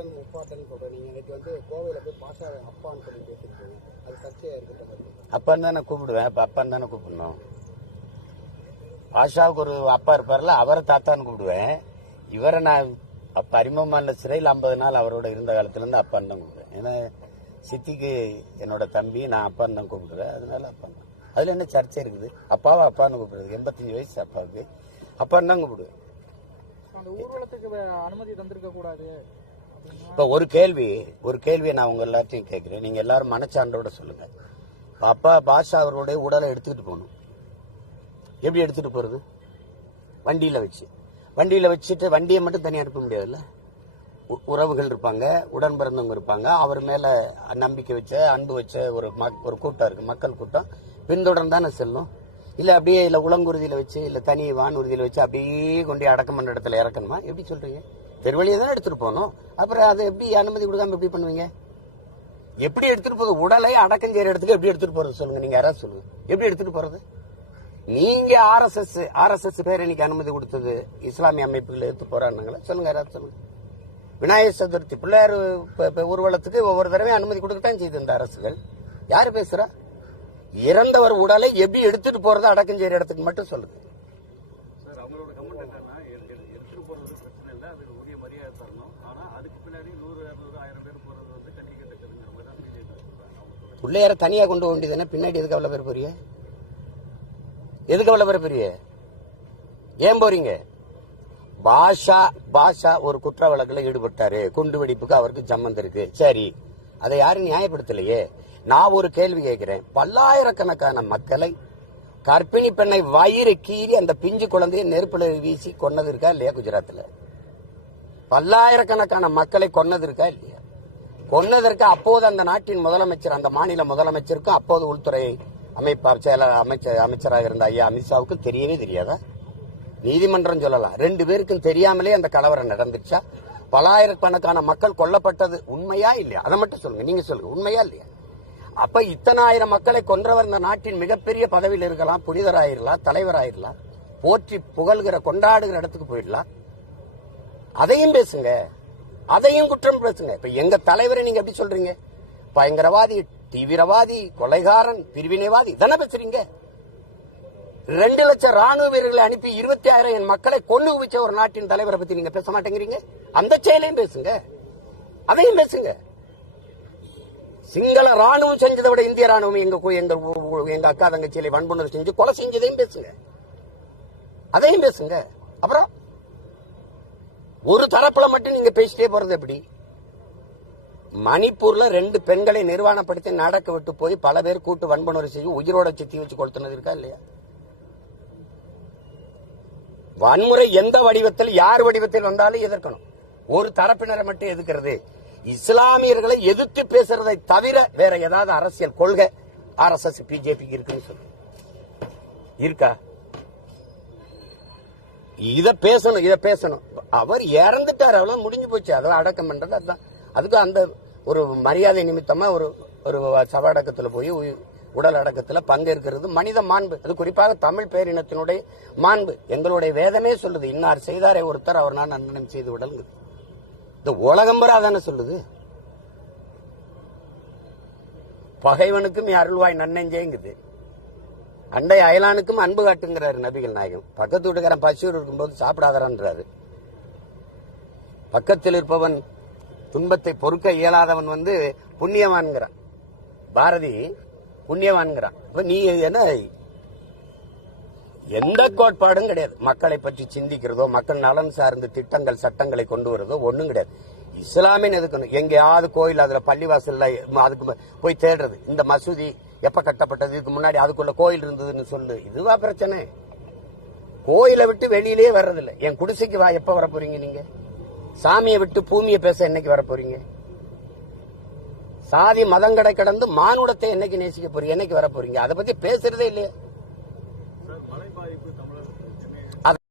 பாட்டன் முப்பாட்டன் சொல்றேன். நீங்க இன்னைக்கு வந்து கோவையில போய் பாஷா அப்பான்னு சொல்லி பேசிருக்கீங்க. அது சர்ச்சையா இருக்கு. அப்பான்னு தானே கூப்பிடுவேன். இப்ப அப்பான்னு தானே கூப்பிடணும். பாஷாவுக்கு ஒரு அப்பா இருப்பார்ல, அவரை தாத்தான்னு கூப்பிடுவேன். இவரை நான் அப்ப அறிமுகமான சிறையில் 50 நாள் அவரோட இருந்த காலத்துல இருந்து அப்பான்னு தான் கூப்பிடுவேன். ஏன்னா சித்திக்கு என்னோட தம்பி, நான் அப்பான்னு தான் கூப்பிடுவேன். அதனால அப்பான்னு தான். அதுல என்ன சர்ச்சை இருக்குது? அப்பாவை அப்பான்னு கூப்பிடுறது. 85 வயசு அப்பாவுக்கு அப்பான்னு தான் கூப்பிடுவேன். அனுமதி தந்திருக்க கூடாது. இப்ப ஒரு கேள்வியை நான் உங்க எல்லாத்தையும் கேட்கிறேன். நீங்க எல்லாரும் மனச்சான்றோட சொல்லுங்க. அப்பா பாஷா அவர்களுடைய உடலை எடுத்துக்கிட்டு போகணும். எப்படி எடுத்துட்டு போறது? வண்டியில வச்சுட்டு வண்டியை மட்டும் தனியா அனுப்ப முடியாதுல்ல. உறவுகள் இருப்பாங்க, உடன் பிறந்தவங்க இருப்பாங்க. அவர் மேல நம்பிக்கை வச்ச, அன்பு வச்ச ஒரு கூட்டம் இருக்கு, மக்கள் கூட்டம். பின்தொடர்ந்து தானே செல்லும். இல்ல அப்படியே இல்ல உளங்குருதியில வச்சு, இல்ல தனி வானூர்தியில வச்சு அப்படியே கொண்டு அடக்கம் பண்ண இடத்துல இறக்கணுமா? எப்படி சொல்றீங்க? தெருவழியை தானே எடுத்துட்டு போகணும். அப்புறம் அதை எப்படி அனுமதி கொடுக்காம எப்படி பண்ணுவீங்க? எப்படி எடுத்துட்டு போறது? உடலை அடக்கம் செய்யற இடத்துக்கு எப்படி எடுத்துட்டு போறது சொல்லுங்க. நீங்க யாராவது சொல்லுங்க, எப்படி எடுத்துட்டு போறது? நீங்க ஆர்எஸ்எஸ் பேர் இன்னைக்கு அனுமதி கொடுத்தது இஸ்லாமிய அமைப்புகள் எடுத்து போறாங்களா? சொல்லுங்க, யாராவது சொல்லுங்க. விநாயகர் சதுர்த்தி பிள்ளையார் ஊர்வலத்துக்கு ஒவ்வொரு தடவையும் அனுமதி கொடுக்கத்தான் செய்து இந்த அரசுகள். யாரு பேசுறா? இறந்தவர் உடலை எப்படி எடுத்துட்டு போறது அடக்கம் செய்யற இடத்துக்கு மட்டும் சொல்லுங்க. பிள்ளையார தனியா கொண்டு போக வேண்டியதுன்னா பின்னாடி எதுக்கு அவ்வளவு பேர் போறீங்க? ஏன் போறீங்க? பாஷா ஒரு குற்ற வழக்குல ஈடுபட்டாரு. குண்டு வெடிப்புக்கு அவருக்கு சம்பந்தம் இருக்கு. சரி, அதை யாரும் நியாயப்படுத்தலையே. நான் ஒரு கேள்வி கேட்கிறேன். பல்லாயிரக்கணக்கான மக்களை, கர்ப்பிணி பெண்ணை வயிறு கீறி அந்த பிஞ்சு குழந்தையை நெருப்புல வீசி கொன்னது இருக்கா இல்லையா? குஜராத்ல பல்லாயிரக்கணக்கான மக்களை கொன்னது இருக்கா இல்லையா? கொன்னதற்கு அப்போது அந்த நாட்டின் முதலமைச்சர், அந்த மாநில முதலமைச்சருக்கும் அப்போது உள்துறை அமைச்சராக இருந்த ஐயா அமித்ஷாவுக்கு தெரியவே தெரியாதா? நீதிமன்றம் சொல்லலாம். 2 பேருக்கும் தெரியாமலே அந்த கலவரம் நடந்துச்சா? பல்லாயிரக்கணக்கான மக்கள் கொல்லப்பட்டது உண்மையா இல்லையா? அதை மட்டும் சொல்லுங்க. நீங்க சொல்லுங்க, உண்மையா இல்லையா? அப்ப இத்தனை ஆயிரம் மக்களை கொன்றவர் இந்த நாட்டின் மிகப்பெரிய பதவியில் இருக்கலாம், புனிதராயிரலாம், தலைவராயிரலாம், போற்றி புகழ்கிற கொண்டாடுகிற இடத்துக்கு போயிடலாம். அதையும் பேசுங்க, அதையும் குற்றம் பேசுங்க. இப்ப எங்க தலைவரை நீங்க எப்படி சொல்றீங்க? பயங்கரவாதி, தீவிரவாதி, கொலைகாரன், பிரிவினைவாதி தானே பேசுறீங்க? 2 லட்சம் ராணுவ வீரர்களை அனுப்பி 26,000 மக்களை கொண்டு குவிச்ச ஒரு நாட்டின் தலைவரை பத்தி நீங்க பேச மாட்டேங்கிறீங்க. அந்த செயலையும் பேசுங்க, அதையும் பேசுங்க. சிங்கள ராணுவம் செஞ்சதை விட இந்திய ராணுவம் எங்க அக்கா தங்கச்சியில வன்புணர்வு செஞ்சு கொலை செஞ்சதையும் பேசுங்க, அதையும் பேசுங்க. அப்புறம் ஒரு தரப்புல மட்டும் நீங்க பேசிட்டே போறது எப்படி? மணிப்பூர்ல 2 பெண்களை நிர்வாணப்படுத்தி நடக்க விட்டு போய் பல பேர் கூட்டு வன்புணர்வு செய்து உயிரோட சுத்தி வச்சு கொளுத்துனது இருக்கா இல்லையா? வன்முறை எந்த வடிவத்தில், யார் வடிவத்தில் வந்தாலும் எதிர்க்கணும். ஒரு தரப்பினரை மட்டும் எதிர்க்கிறது, இஸ்லாமியர்களை எதிர்த்து பேசுறதை தவிர வேற ஏதாவது அரசியல் கொள்கை ஆர்எஸ்எஸ் பிஜேபிக்கு இருக்குன்னு சொல்லு இருக்கா? இத பேசணும். அவர் இறந்துட்டார், அவ்வளவு முடிஞ்சு போச்சு. அதெல்லாம் அடக்கம் பண்றது அதுதான். அதுக்கு அந்த ஒரு மரியாதை நிமித்தமா ஒரு சவடக்கத்துல போய் உடல் அடக்கத்துல பங்கேற்கிறது மனித மாண்பு. அது குறிப்பாக தமிழ் பேரினத்தினுடைய மாண்பு. எங்களுடைய வேதமே சொல்லுது, இன்னார் செய்தாரே ஒருத்தர் அவர் நான் நன்னனம் செய்து விடல். இந்த உலகம்பரா தானே சொல்லுது. பகைவனுக்கும் அருள்வாய் நன்னெஞ்சேங்குது, அண்டை அயலானுக்கும் அன்பு காட்டுங்கிறாரு நபிகள் நாயகம். பக்கத்து வீட்டுக்காரன் பசியோடு இருக்கும்போது சாப்பிடாதான்றாரு. பக்கத்தில் இருப்பவன் துன்பத்தை பொறுக்க இயலாதவன் புண்ணியவான்கிறான். பாரதி புண்ணியவான்கிறான். நீ என்ன, எந்த கோட்பாடும் கிடையாது. மக்களை பற்றி சிந்திக்கிறதோ, மக்கள் நலன் சார்ந்த திட்டங்கள் சட்டங்களை கொண்டு வரதோ ஒண்ணும் கிடையாது. இஸ்லாமின் எதுக்கணும்? எங்கேயாவது கோயில், அதுல பள்ளிவாசல்ல அதுக்கு போய் தேடுறது. இந்த மசூதி எப்ப கட்டப்பட்டது, இதுக்கு முன்னாடி அதுக்குள்ள கோயில் இருந்ததுன்னு சொல்லு. இதுவா பிரச்சனை? கோயிலை விட்டு வெளியிலேயே வர்றதில்லை. என் குடிசைக்கு எப்ப வர போறீங்க நீங்க? சாமியை விட்டு பூமியை பேச என்னைக்கு வர போறீங்க? சாதி மதங்களை கடந்து மானுடத்தை என்னைக்கு நேசிக்க போறீங்க? என்னைக்கு வர போறீங்க? அதை பத்தி பேசுறதே இல்லையா?